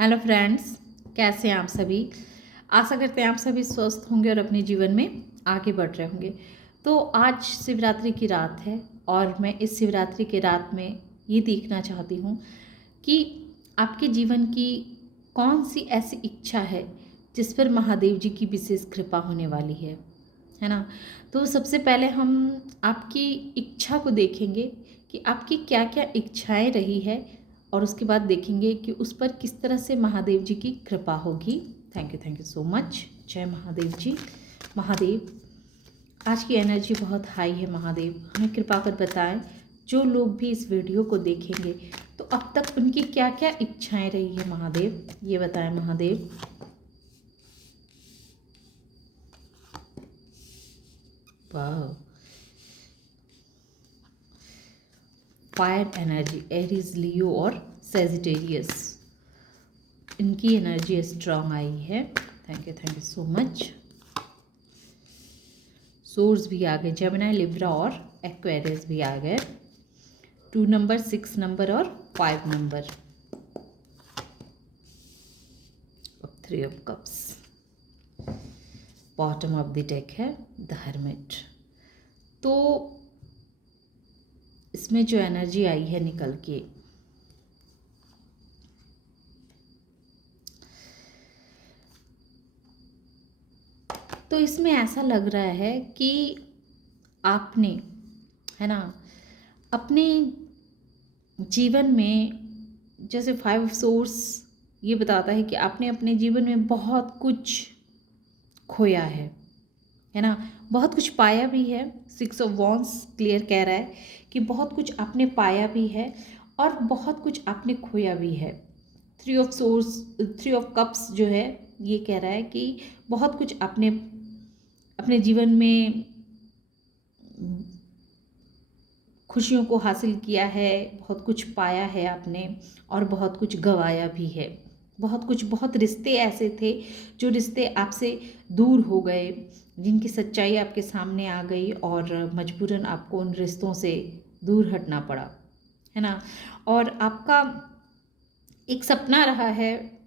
Hello friends, कैसे हैं आप सभी। आशा करते हैं आप सभी स्वस्थ होंगे और अपने जीवन में आगे बढ़ रहे होंगे। तो आज शिवरात्रि की रात है और मैं इस शिवरात्रि की रात में ये देखना चाहती हूँ कि आपके जीवन की कौन सी ऐसी इच्छा है जिस पर महादेव जी की विशेष कृपा होने वाली है ना। तो सबसे पहले हम आपकी इच्छा को देखेंगे कि आपकी क्या क्या इच्छाएं रही है और उसके बाद देखेंगे कि उस पर किस तरह से महादेव जी की कृपा होगी। Thank you so much. जय महादेव जी। महादेव, आज की एनर्जी बहुत हाई है। महादेव, हमें कृपा कर बताएं, जो लोग भी इस वीडियो को देखेंगे तो अब तक उनकी क्या क्या इच्छाएं रही है महादेव, ये बताएं महादेव। वाह, फायर एनर्जी, एरीज, लियो और सेजिटेरियस, इनकी एनर्जी स्ट्रांग आई है। Thank you so much. Source भी आ गए, जेमिनी, लिब्रा और एक्वेरियस भी आ गए। 2 नंबर, 6 नंबर और 5 number. 3 of cups. Bottom of the deck है द हर्मिट। तो इसमें जो एनर्जी आई है निकल के, तो इसमें ऐसा लग रहा है कि आपने, है ना, अपने जीवन में, जैसे 5 सोर्स ये बताता है कि आपने अपने जीवन में बहुत कुछ खोया है ना, बहुत कुछ पाया भी है। 6 ऑफ वॉन्ड्स क्लियर कह रहा है कि बहुत कुछ आपने पाया भी है और बहुत कुछ आपने खोया भी है। 3 ऑफ कप्स जो है ये कह रहा है कि बहुत कुछ आपने अपने जीवन में खुशियों को हासिल किया है, बहुत कुछ पाया है आपने और बहुत कुछ गंवाया भी है। बहुत रिश्ते ऐसे थे जो रिश्ते आपसे दूर हो गए, जिनकी सच्चाई आपके सामने आ गई और मजबूरन आपको उन रिश्तों से दूर हटना पड़ा, है ना। और आपका एक सपना रहा है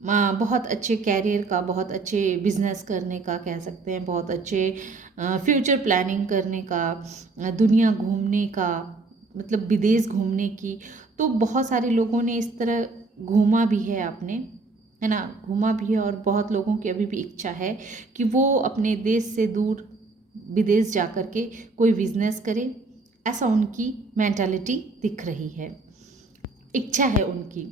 बहुत अच्छे कैरियर का, बहुत अच्छे बिजनेस करने का, कह सकते हैं बहुत अच्छे फ्यूचर प्लानिंग करने का, दुनिया घूमने का, मतलब विदेश घूमने की। तो बहुत सारे लोगों ने इस तरह घूमा भी है आपने, है ना, घूमा भी है। और बहुत लोगों की अभी भी इच्छा है कि वो अपने देश से दूर विदेश जा कर के कोई बिजनेस करे, ऐसा उनकी मेंटालिटी दिख रही है, इच्छा है उनकी।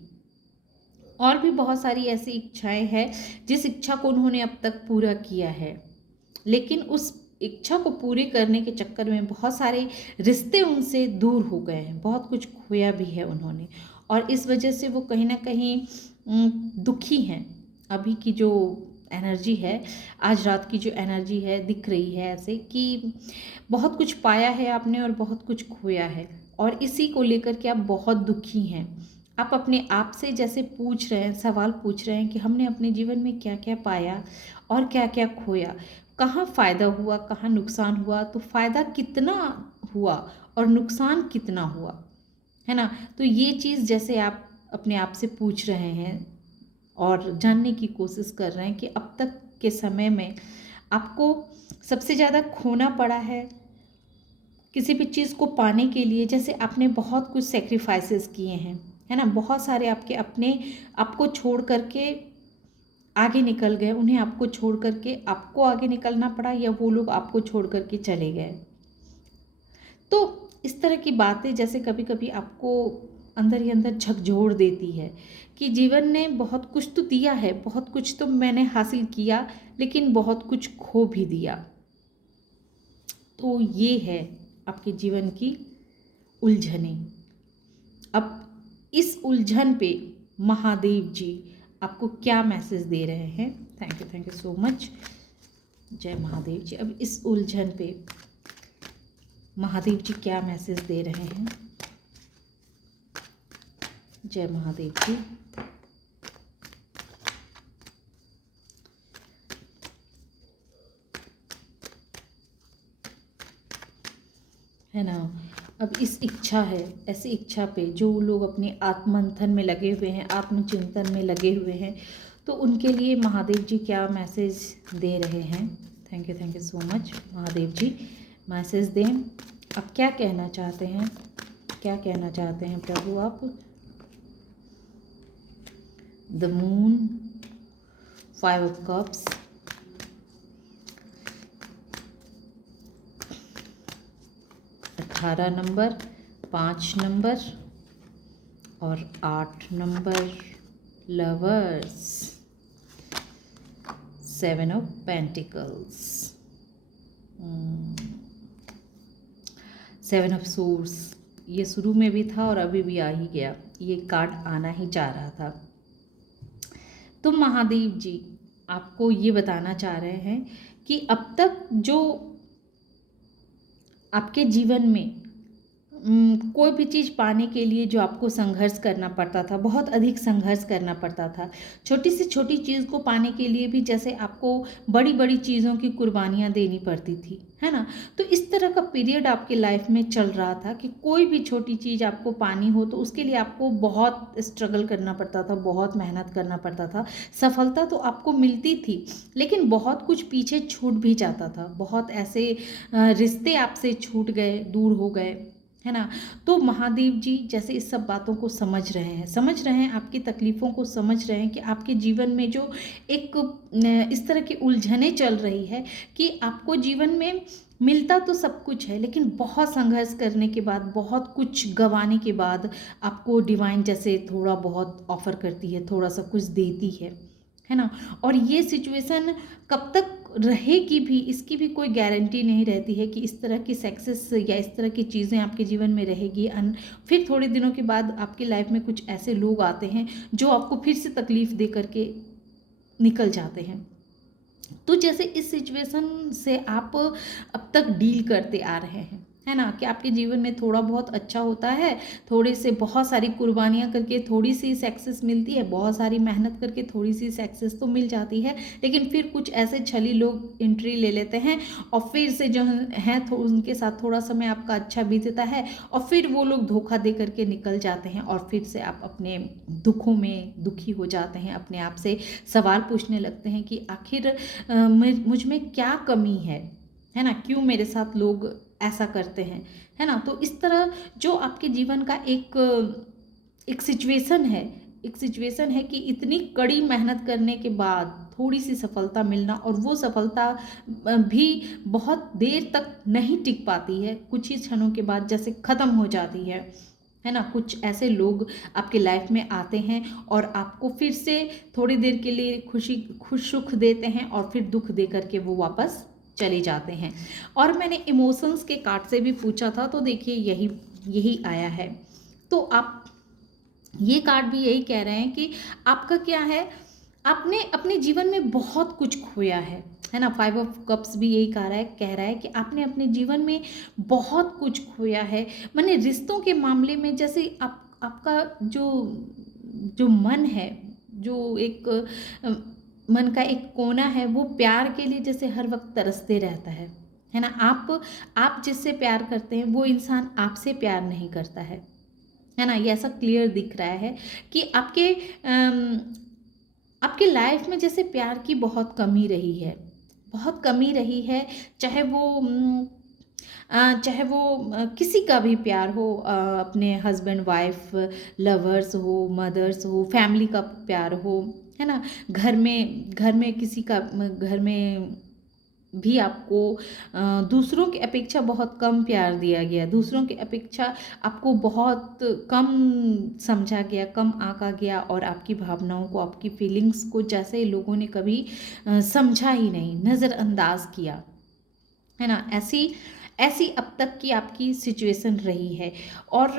और भी बहुत सारी ऐसी इच्छाएं हैं जिस इच्छा को उन्होंने अब तक पूरा किया है, लेकिन उस इच्छा को पूरे करने के चक्कर में बहुत सारे रिश्ते उनसे दूर हो गए हैं, बहुत कुछ खोया भी है उन्होंने। और इस वजह से वो कहीं ना कहीं दुखी हैं। अभी की जो एनर्जी है, आज रात की जो एनर्जी है दिख रही है ऐसे कि बहुत कुछ पाया है आपने और बहुत कुछ खोया है, और इसी को लेकर के आप बहुत दुखी हैं। आप अपने आप से जैसे पूछ रहे हैं, सवाल पूछ रहे हैं कि हमने अपने जीवन में क्या क्या पाया और क्या क्या खोया, कहाँ फ़ायदा हुआ, कहाँ नुकसान हुआ, तो फ़ायदा कितना हुआ और नुकसान कितना हुआ, है ना। तो ये चीज़ जैसे आप अपने आप से पूछ रहे हैं और जानने की कोशिश कर रहे हैं कि अब तक के समय में आपको सबसे ज़्यादा खोना पड़ा है किसी भी चीज़ को पाने के लिए। जैसे आपने बहुत कुछ सेक्रीफाइसेस किए हैं, है ना, बहुत सारे आपके अपने आपको छोड़ करके आगे निकल गए, उन्हें आपको छोड़ करके आपको आगे निकलना पड़ा, या वो लोग आपको छोड़ करके चले गए। तो इस तरह की बातें जैसे कभी कभी आपको अंदर ही अंदर झकझोर देती है कि जीवन ने बहुत कुछ तो दिया है, बहुत कुछ तो मैंने हासिल किया, लेकिन बहुत कुछ खो भी दिया। तो ये है आपके जीवन की उलझने। अब इस उलझन पे महादेव जी आपको क्या मैसेज दे रहे हैं। Thank you so much. जय महादेव जी। अब इस उलझन पे महादेव जी क्या मैसेज दे रहे हैं। जय महादेव जी। है ना, अब इस इच्छा है, ऐसी इच्छा पे जो लोग अपने आत्ममंथन में लगे हुए हैं, आत्मचिंतन में लगे हुए हैं, तो उनके लिए महादेव जी क्या मैसेज दे रहे हैं। Thank you so much Mahadev ji, message दें। अब क्या कहना चाहते हैं, क्या कहना चाहते हैं प्रभु आप। The moon, 5 of cups, 18 number, 5 number और 8 number, lovers, 7 of pentacles, 7 of source. ये शुरू में भी था और अभी भी आ ही गया, ये कार्ड आना ही चाह रहा था। तो महादेव जी आपको ये बताना चाह रहे हैं कि अब तक जो आपके जीवन में कोई भी चीज़ पाने के लिए जो आपको संघर्ष करना पड़ता था, बहुत अधिक संघर्ष करना पड़ता था, छोटी से छोटी चीज़ को पाने के लिए भी जैसे आपको बड़ी बड़ी चीज़ों की कुर्बानियाँ देनी पड़ती थी, है ना। तो इस तरह का पीरियड आपके लाइफ में चल रहा था कि कोई भी छोटी चीज़ आपको पानी हो तो उसके लिए आपको बहुत स्ट्रगल करना पड़ता था, बहुत मेहनत करना पड़ता था। सफलता तो आपको मिलती थी, लेकिन बहुत कुछ पीछे छूट भी जाता था, बहुत ऐसे रिश्ते आपसे छूट गए, दूर हो गए, है ना। तो महादेव जी जैसे इस सब बातों को समझ रहे हैं, आपकी तकलीफ़ों को समझ रहे हैं कि आपके जीवन में जो एक इस तरह की उलझने चल रही है कि आपको जीवन में मिलता तो सब कुछ है, लेकिन बहुत संघर्ष करने के बाद, बहुत कुछ गंवाने के बाद आपको डिवाइन जैसे थोड़ा बहुत ऑफर करती है, थोड़ा सा कुछ देती है ना। और ये सिचुएशन कब तक रहेगी भी, इसकी भी कोई गारंटी नहीं रहती है कि इस तरह की सक्सेस या इस तरह की चीज़ें आपके जीवन में रहेगी। फिर थोड़े दिनों के बाद आपकी लाइफ में कुछ ऐसे लोग आते हैं जो आपको फिर से तकलीफ़ दे करके निकल जाते हैं। तो जैसे इस सिचुएशन से आप अब तक डील करते आ रहे हैं, है ना, कि आपके जीवन में थोड़ा बहुत अच्छा होता है, थोड़े से बहुत सारी कुर्बानियाँ करके थोड़ी सी सक्सेस मिलती है, बहुत सारी मेहनत करके थोड़ी सी सक्सेस तो मिल जाती है, लेकिन फिर कुछ ऐसे छली लोग एंट्री ले लेते हैं और फिर से जो हैं तो उनके साथ थोड़ा समय आपका अच्छा बीतता है और फिर वो लोग धोखा दे करके निकल जाते हैं और फिर से आप अपने दुखों में दुखी हो जाते हैं, अपने आप से सवाल पूछने लगते हैं कि आखिर मुझ में क्या कमी है ना, क्यों मेरे साथ लोग ऐसा करते हैं, है ना। तो इस तरह जो आपके जीवन का एक सिचुएशन है कि इतनी कड़ी मेहनत करने के बाद थोड़ी सी सफलता मिलना, और वो सफलता भी बहुत देर तक नहीं टिक पाती है, कुछ ही क्षणों के बाद जैसे ख़त्म हो जाती है ना। कुछ ऐसे लोग आपके लाइफ में आते हैं और आपको फिर से थोड़ी देर के लिए खुश सुख देते हैं और फिर दुख दे करके वो वापस चले जाते हैं। और मैंने इमोशंस के कार्ड से भी पूछा था, तो देखिए यही आया है। तो आप ये कार्ड भी यही कह रहे हैं कि आपका क्या है, आपने अपने जीवन में बहुत कुछ खोया है ना। 5 ऑफ कप्स भी यही कह रहा है कि आपने अपने जीवन में बहुत कुछ खोया है, माने रिश्तों के मामले में। जैसे आपका जो मन है, जो एक मन का एक कोना है, वो प्यार के लिए जैसे हर वक्त तरसते रहता है ना। आप जिससे प्यार करते हैं वो इंसान आपसे प्यार नहीं करता है ना। ये ऐसा क्लियर दिख रहा है कि आपके लाइफ में जैसे प्यार की बहुत कमी रही है, बहुत कमी रही है। चाहे वो किसी का भी प्यार हो, अपने हस्बैंड वाइफ, लवर्स हो, मदर्स हो, फैमिली का प्यार हो, है ना। घर में किसी का घर में भी आपको दूसरों की अपेक्षा बहुत कम प्यार दिया गया, दूसरों की अपेक्षा आपको बहुत कम समझा गया, कम आंका गया, और आपकी भावनाओं को, आपकी फीलिंग्स को जैसे लोगों ने कभी समझा ही नहीं, नज़रअंदाज किया, है ना। ऐसी अब तक की आपकी सिचुएशन रही है। और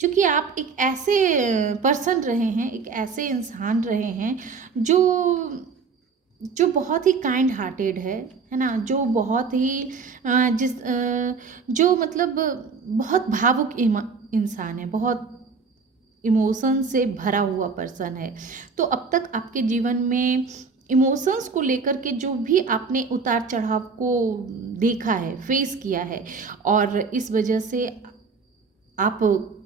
क्योंकि आप एक ऐसे पर्सन रहे हैं, एक ऐसे इंसान रहे हैं जो बहुत ही काइंड हार्टेड है ना, जो बहुत ही जो मतलब बहुत भावुक इंसान है, बहुत इमोशन से भरा हुआ पर्सन है। तो अब तक आपके जीवन में इमोशंस को लेकर के जो भी आपने उतार चढ़ाव को देखा है, फेस किया है, और इस वजह से आप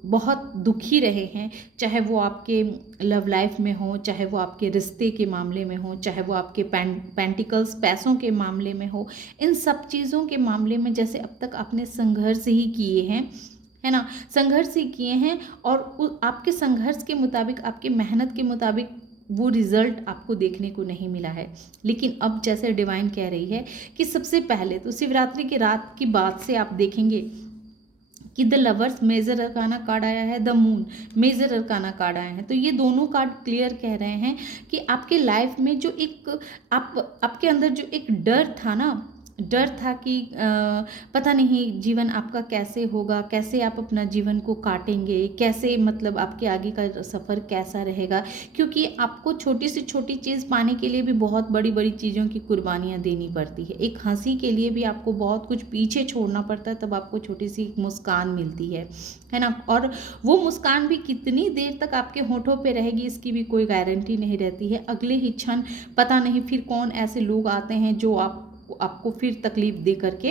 बहुत दुखी रहे हैं, चाहे वो आपके लव लाइफ में हो, चाहे वो आपके रिश्ते के मामले में हो, चाहे वो आपके पेंटिकल्स पैसों के मामले में हो, इन सब चीज़ों के मामले में जैसे अब तक आपने संघर्ष ही किए हैं, है ना, संघर्ष ही किए हैं, और आपके संघर्ष के मुताबिक, आपके मेहनत के मुताबिक वो रिजल्ट आपको देखने को नहीं मिला है। लेकिन अब जैसे डिवाइन कह रही है कि सबसे पहले तो शिवरात्रि की रात की बात से आप देखेंगे कि the lovers major arcana card आया है, the moon major arcana card आया है। तो ये दोनों कार्ड क्लियर कह रहे हैं कि आपके लाइफ में जो एक आपके अंदर जो एक डर था ना, डर था कि पता नहीं जीवन आपका कैसे होगा, कैसे आप अपना जीवन को काटेंगे, कैसे मतलब आपके आगे का सफ़र कैसा रहेगा, क्योंकि आपको छोटी से छोटी चीज़ पाने के लिए भी बहुत बड़ी बड़ी चीज़ों की कुर्बानियाँ देनी पड़ती है। एक हंसी के लिए भी आपको बहुत कुछ पीछे छोड़ना पड़ता है, तब आपको छोटी सी एक मुस्कान मिलती है ना। और वो मुस्कान भी कितनी देर तक आपके होठों पे रहेगी इसकी भी कोई गारंटी नहीं रहती है। अगले ही क्षण पता नहीं फिर कौन ऐसे लोग आते हैं जो आपको फिर तकलीफ दे करके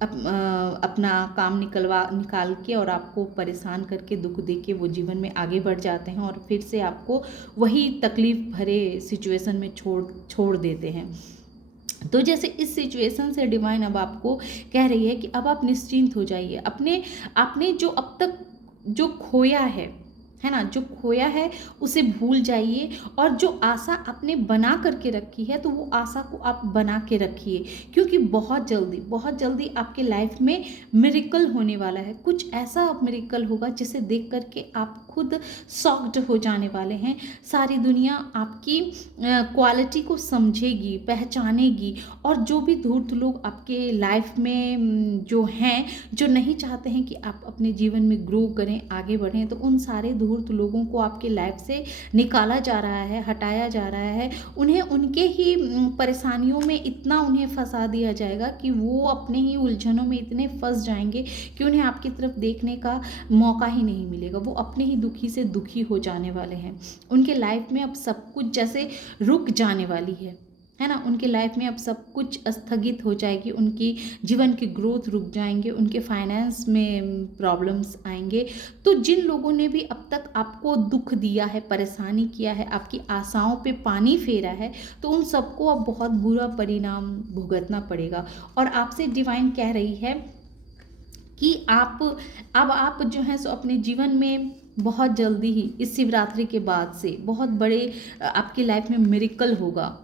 अपना काम निकाल के और आपको परेशान करके दुख दे के वो जीवन में आगे बढ़ जाते हैं, और फिर से आपको वही तकलीफ भरे सिचुएशन में छोड़ देते हैं। तो जैसे इस सिचुएशन से डिवाइन अब आपको कह रही है कि अब आप निश्चिंत हो जाइए। आपने जो अब तक जो खोया है ना, जो खोया है उसे भूल जाइए, और जो आशा आपने बना करके रखी है तो वो आशा को आप बना के रखिए, क्योंकि बहुत जल्दी आपके लाइफ में मिरेकल होने वाला है। कुछ ऐसा मिरेकल होगा जिसे देख करके आप खुद शॉक्ड हो जाने वाले हैं। सारी दुनिया आपकी क्वालिटी को समझेगी, पहचानेगी, और जो भी धूर्त लोग आपके लाइफ में जो हैं, जो नहीं चाहते हैं कि आप अपने जीवन में ग्रो करें, आगे बढ़ें, तो उन सारे धूर्त लोगों को आपके लाइफ से निकाला जा रहा है, हटाया जा रहा है। उन्हें उनके ही परेशानियों में इतना उन्हें फंसा दिया जाएगा कि वो अपने ही उलझनों में इतने फंस जाएंगे कि उन्हें आपकी तरफ देखने का मौका ही नहीं मिलेगा। वो अपने ही दुखी से दुखी हो जाने वाले हैं। उनके लाइफ में अब सब कुछ जैसे रुक जाने वाली है ना। उनके लाइफ में अब सब कुछ स्थगित हो जाएगी, उनकी जीवन की ग्रोथ रुक जाएंगे, उनके फाइनेंस में प्रॉब्लम्स आएंगे। तो जिन लोगों ने भी अब तक आपको दुख दिया है, परेशानी किया है, आपकी आशाओं पे पानी फेरा है, तो उन सबको अब बहुत बुरा परिणाम भुगतना पड़ेगा। और आपसे डिवाइन कह रही है कि अब आप जो है सो अपने जीवन में बहुत जल्दी ही इस शिवरात्रि के बाद से बहुत बड़े आपकी लाइफ में मिरेकल होगा,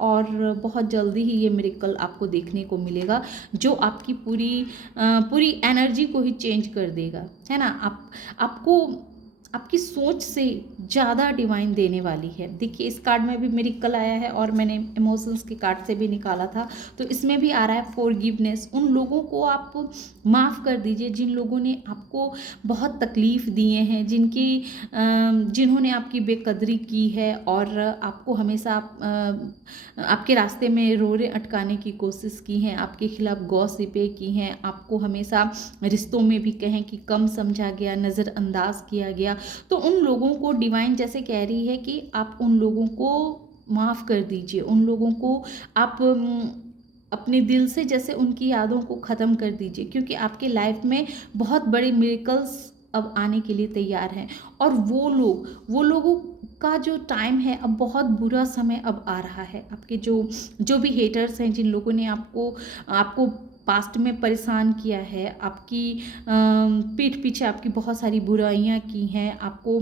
और बहुत जल्दी ही ये मिरेकल आपको देखने को मिलेगा, जो आपकी पूरी एनर्जी को ही चेंज कर देगा, है ना। आपको आपकी सोच से ज़्यादा डिवाइन देने वाली है। देखिए इस कार्ड में भी मिरेकल आया है, और मैंने इमोशंस के कार्ड से भी निकाला था, तो इसमें भी आ रहा है फॉरगिवनेस। उन लोगों को आप माफ़ कर दीजिए जिन लोगों ने आपको बहुत तकलीफ़ दिए हैं, जिन्होंने आपकी बेकदरी की है, और आपको हमेशा आपके रास्ते में रोड़े अटकाने की कोशिश की हैं, आपके खिलाफ गॉसिपें की हैं, आपको हमेशा रिश्तों में भी कहें कि कम समझा गया, नज़रअंदाज किया गया। तो उन लोगों को डिवाइन जैसे कह रही है कि आप उन लोगों को माफ़ कर दीजिए, उन लोगों को आप अपने दिल से जैसे उनकी यादों को ख़त्म कर दीजिए, क्योंकि आपके लाइफ में बहुत बड़े मिरेकल्स अब आने के लिए तैयार हैं। और वो लोगों का जो टाइम है, अब बहुत बुरा समय अब आ रहा है। आपके जो भी हेटर्स हैं, जिन लोगों ने आपको पास्ट में परेशान किया है, आपकी पीठ पीछे आपकी बहुत सारी बुराइयां की हैं, आपको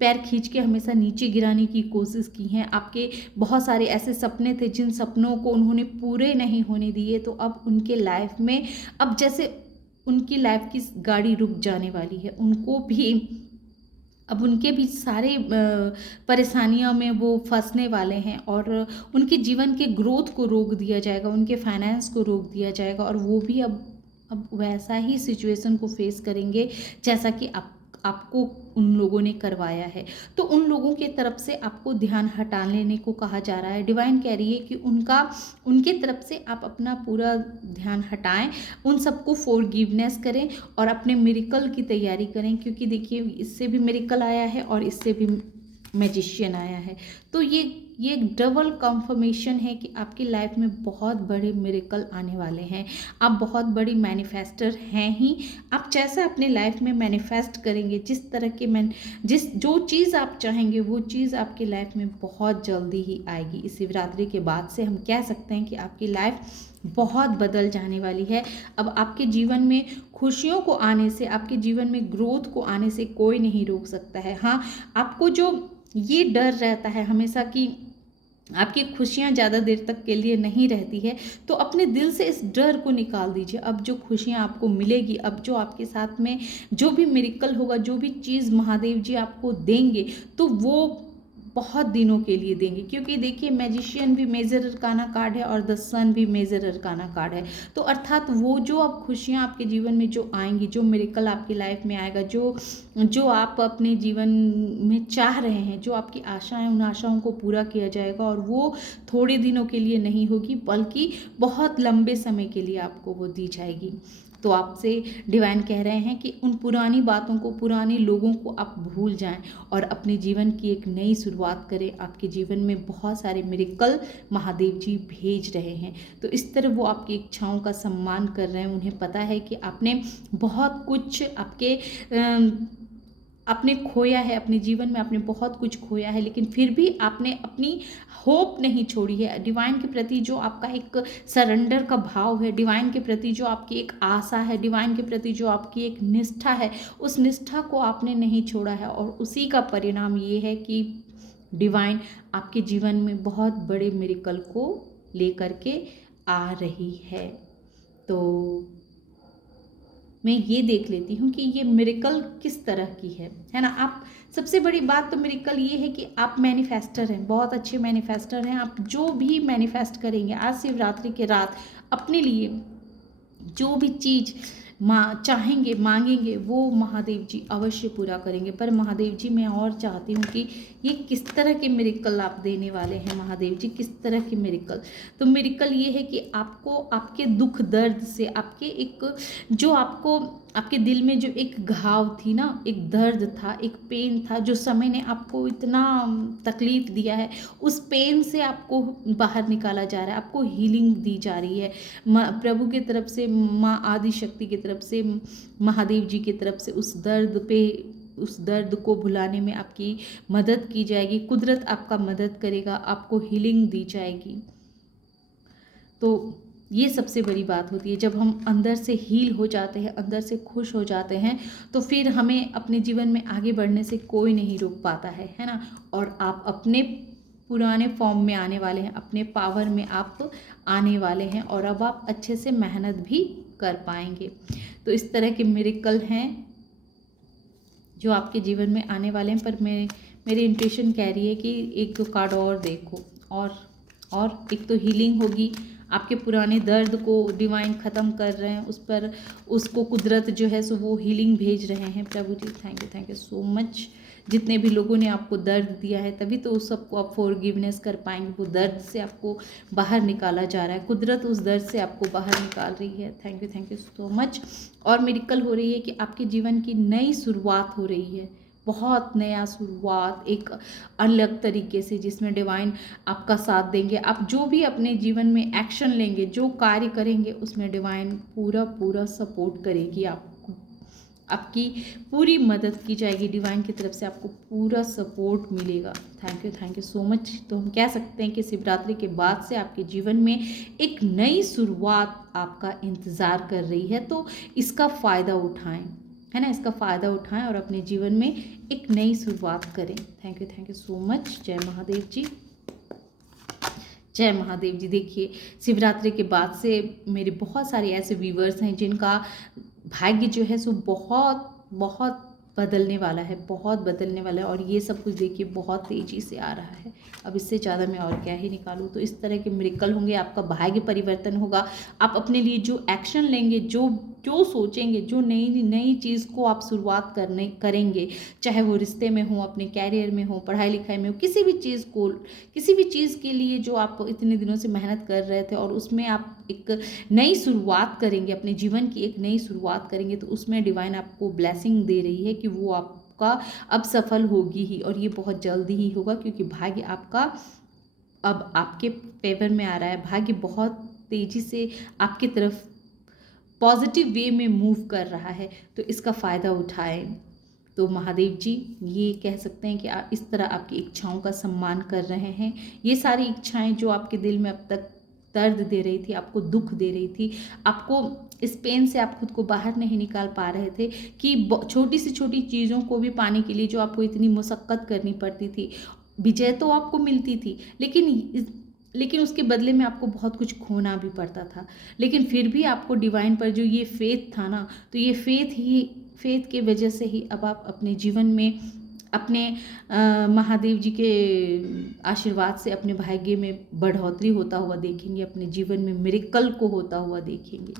पैर खींच के हमेशा नीचे गिराने की कोशिश की हैं, आपके बहुत सारे ऐसे सपने थे जिन सपनों को उन्होंने पूरे नहीं होने दिए, तो अब उनके लाइफ में अब जैसे उनकी लाइफ की गाड़ी रुक जाने वाली है। अब उनके भी सारे परेशानियों में वो फंसने वाले हैं, और उनके जीवन के ग्रोथ को रोक दिया जाएगा, उनके फाइनेंस को रोक दिया जाएगा, और वो भी अब वैसा ही सिचुएशन को फेस करेंगे जैसा कि आपको उन लोगों ने करवाया है। तो उन लोगों के तरफ से आपको ध्यान हटा लेने को कहा जा रहा है। डिवाइन कह रही है कि उनके तरफ से आप अपना पूरा ध्यान हटाएं, उन सबको फॉरगिवनेस करें, और अपने मिरेकल की तैयारी करें, क्योंकि देखिए इससे भी मिरेकल आया है और इससे भी मैजिशियन आया है। तो ये एक डबल कंफर्मेशन है कि आपकी लाइफ में बहुत बड़े मिरेकल आने वाले हैं। आप बहुत बड़ी मैनिफेस्टर हैं ही। आप जैसा अपने लाइफ में मैनिफेस्ट करेंगे, जिस तरह के जो चीज़ आप चाहेंगे वो चीज़ आपकी लाइफ में बहुत जल्दी ही आएगी। इस शिवरात्रि के बाद से हम कह सकते हैं कि आपकी लाइफ बहुत बदल जाने वाली है। अब आपके जीवन में खुशियों को आने से, आपके जीवन में ग्रोथ को आने से कोई नहीं रोक सकता है। हाँ, आपको जो ये डर रहता है हमेशा कि आपकी खुशियाँ ज़्यादा देर तक के लिए नहीं रहती है, तो अपने दिल से इस डर को निकाल दीजिए। अब जो खुशियाँ आपको मिलेगी, अब जो आपके साथ में जो भी मिरेकल होगा, जो भी चीज़ महादेव जी आपको देंगे, तो वो बहुत दिनों के लिए देंगे। क्योंकि देखिए, मैजिशियन भी मेजर अरकाना कार्ड है और द सन भी मेजर अरकाना कार्ड है। तो अर्थात वो जो अब खुशियाँ आपके जीवन में जो आएंगी, जो मिरेकल आपकी लाइफ में आएगा, जो आप अपने जीवन में चाह रहे हैं, जो आपकी आशाएं, उन आशाओं को पूरा किया जाएगा। और वो थोड़े दिनों के लिए नहीं होगी, बल्कि बहुत लंबे समय के लिए आपको वो दी जाएगी। तो आपसे डिवाइन कह रहे हैं कि उन पुरानी बातों को, पुराने लोगों को आप भूल जाएं और अपने जीवन की एक नई शुरुआत करें। आपके जीवन में बहुत सारे मिरेकल महादेव जी भेज रहे हैं। तो इस तरह वो आपकी इच्छाओं का सम्मान कर रहे हैं। उन्हें पता है कि आपने बहुत कुछ आपने खोया है अपने जीवन में, आपने बहुत कुछ खोया है, लेकिन फिर भी आपने अपनी होप नहीं छोड़ी है। डिवाइन के प्रति जो आपका एक सरेंडर का भाव है, डिवाइन के प्रति जो आपकी एक आशा है, डिवाइन के प्रति जो आपकी एक निष्ठा है, उस निष्ठा को आपने नहीं छोड़ा है। और उसी का परिणाम ये है कि डिवाइन आपके जीवन में बहुत बड़े मिरेकल को लेकर के आ रही है। तो मैं ये देख लेती हूँ कि ये मिरेकल किस तरह की है ना। आप सबसे बड़ी बात तो मिरेकल ये है कि आप मैनिफेस्टर हैं, बहुत अच्छे मैनिफेस्टर हैं। आप जो भी मैनिफेस्ट करेंगे आज शिवरात्रि के रात अपने लिए, जो भी चीज़ चाहेंगे, मांगेंगे, वो महादेव जी अवश्य पूरा करेंगे। पर महादेव जी, मैं और चाहती हूँ कि ये किस तरह के मिरेकल आप देने वाले हैं महादेव जी, किस तरह के मिरेकल। तो मिरेकल ये है कि आपको आपके दुख दर्द से, आपके एक जो आपको आपके दिल में जो एक घाव थी ना, एक दर्द था, एक पेन था, जो समय ने आपको इतना तकलीफ दिया है, उस पेन से आपको बाहर निकाला जा रहा है, आपको हीलिंग दी जा रही है प्रभु की तरफ से, माँ आदि शक्ति की तरफ से, महादेव जी की तरफ से। उस दर्द को भुलाने में आपकी मदद की जाएगी, कुदरत आपका मदद करेगा, आपको हीलिंग दी जाएगी। तो ये सबसे बड़ी बात होती है। जब हम अंदर से हील हो जाते हैं, अंदर से खुश हो जाते हैं, तो फिर हमें अपने जीवन में आगे बढ़ने से कोई नहीं रोक पाता है ना। और आप अपने पुराने फॉर्म में आने वाले हैं, अपने पावर में आप आने वाले हैं, और अब आप अच्छे से मेहनत भी कर पाएंगे। तो इस तरह के मिरेकल हैं जो आपके जीवन में आने वाले हैं। पर मेरी इंट्यूशन कह रही है कि एक दो कार्ड और देखो, और एक तो हीलिंग होगी, आपके पुराने दर्द को डिवाइन ख़त्म कर रहे हैं, उस पर उसको कुदरत जो है सो वो हीलिंग भेज रहे हैं। प्रभु जी थैंक यू सो मच। जितने भी लोगों ने आपको दर्द दिया है, तभी तो उस सबको आप फॉरगिवनेस कर पाएंगे। वो दर्द से आपको बाहर निकाला जा रहा है, कुदरत उस दर्द से आपको बाहर निकाल रही है। Thank you so much. और मिरेकल हो रही है कि आपके जीवन की नई शुरुआत हो रही है, बहुत नया शुरुआत, एक अलग तरीके से, जिसमें डिवाइन आपका साथ देंगे। आप जो भी अपने जीवन में एक्शन लेंगे, जो कार्य करेंगे, उसमें डिवाइन पूरा सपोर्ट करेगी आपको, आपकी पूरी मदद की जाएगी। डिवाइन की तरफ से आपको पूरा सपोर्ट मिलेगा। Thank you so much. तो हम कह सकते हैं कि शिवरात्रि के बाद से आपके जीवन में एक नई शुरुआत आपका इंतज़ार कर रही है। तो इसका फ़ायदा उठाएं, है ना, इसका फ़ायदा उठाएं और अपने जीवन में एक नई शुरुआत करें। Thank you so much. जय महादेव जी, जय महादेव जी। देखिए, शिवरात्रि के बाद से मेरे बहुत सारे ऐसे व्यूवर्स हैं जिनका भाग्य जो है सो बहुत बदलने वाला है, बहुत बदलने वाला है। और ये सब कुछ देखिए बहुत तेज़ी से आ रहा है। अब इससे ज़्यादा मैं और क्या ही निकालूं। तो इस तरह के मिरेकल होंगे, आपका भाग्य परिवर्तन होगा। आप अपने लिए जो एक्शन लेंगे, जो सोचेंगे, जो नई चीज़ को आप शुरुआत करेंगे, चाहे वो रिश्ते में हो, अपने कैरियर में हो, पढ़ाई लिखाई में हो, किसी भी चीज़ के लिए जो आप इतने दिनों से मेहनत कर रहे थे, और उसमें आप एक नई शुरुआत करेंगे, अपने जीवन की एक नई शुरुआत करेंगे, तो उसमें डिवाइन आपको ब्लेसिंग दे रही है कि वो आपका अब सफल होगी ही, और ये बहुत जल्दी ही होगा, क्योंकि भाग्य आपका अब आपके फेवर में आ रहा है, भाग्य बहुत तेज़ी से आपकी तरफ पॉजिटिव वे में मूव कर रहा है, तो इसका फ़ायदा उठाएं। तो महादेव जी ये कह सकते हैं कि इस तरह आपकी इच्छाओं का सम्मान कर रहे हैं। ये सारी इच्छाएं जो आपके दिल में अब तक दर्द दे रही थी, आपको दुख दे रही थी, आपको इस पेन से आप खुद को बाहर नहीं निकाल पा रहे थे कि छोटी से छोटी चीज़ों को भी पाने के लिए जो आपको इतनी मुशक्क़त करनी पड़ती थी, विजय तो आपको मिलती थी, लेकिन उसके बदले में आपको बहुत कुछ खोना भी पड़ता था। लेकिन फिर भी आपको डिवाइन पर जो ये फेथ था ना, तो ये फेथ के वजह से ही अब आप अपने जीवन में अपने महादेव जी के आशीर्वाद से अपने भाग्य में बढ़ोतरी होता हुआ देखेंगे, अपने जीवन में मिरेकल को होता हुआ देखेंगे।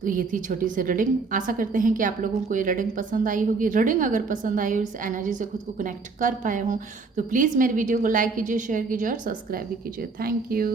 तो ये थी छोटी सी रीडिंग। आशा करते हैं कि आप लोगों को ये रीडिंग पसंद आई होगी। रीडिंग अगर पसंद आई हो, इस एनर्जी से खुद को कनेक्ट कर पाए हों, तो प्लीज़ मेरे वीडियो को लाइक कीजिए, शेयर कीजिए और सब्सक्राइब भी कीजिए। Thank you.